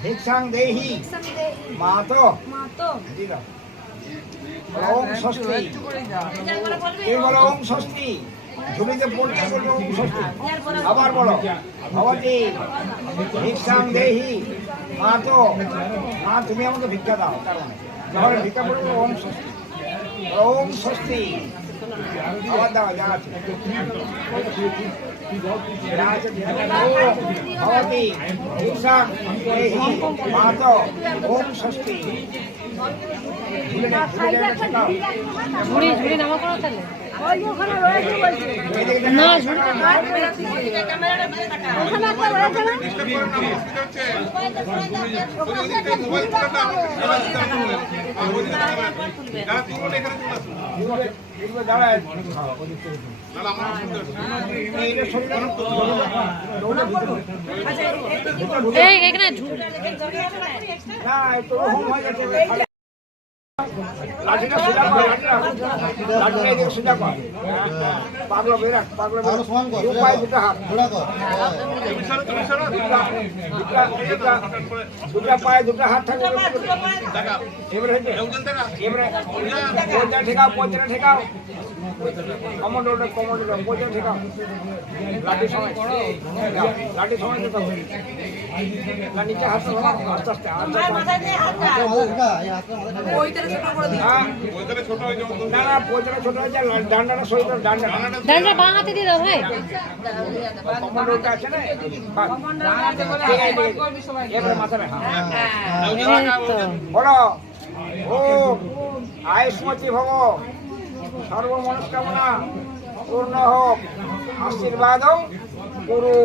भिक्षां देहि मातो ओम षष्ठी केवल ओम षष्ठी झुलिতে পড়তে বলো ওম ষষ্ठी আবার বলো ভবতি ভিক্ষাং দেহি মাতো মা তুমি আমাকে ভিক্ষা দাও কারণ যখন ভিক্ষা পড়বে ওম ষষ্ठी আবার দাও যা আছে ভবতি ভিক্ষাং দেহি মাতো ওম ষষ্ठी ঝুড়ি ঝুড়ি নামা করো তাহলে না ঝুড়ি এখানে ঝুড়ি লাঠিটা সোজা কর লাঠিটা এদিকে সোজা কর পাগলা বেরাক পাগলা সমান কর দু পায়ে দুটো হাত ঘোড়া কর দুটো পায়ে দুটো হাত থাকবে এবারে এবারে পয়সা ঠেকাও পয়সা ঠেকাও কমোডোর পয়সা ঠেকাও লাঠির সময় লাঠির সময় ঠেকাও নিচে হাত আস্তে আস্তে ডান্ডা বাঁ হাতে দিয়ে দাও ভাই বলো ও আয়ুষ্মতি ভব সর্ব মনস্কামনা পূর্ণ হোক আশীর্বাদ করু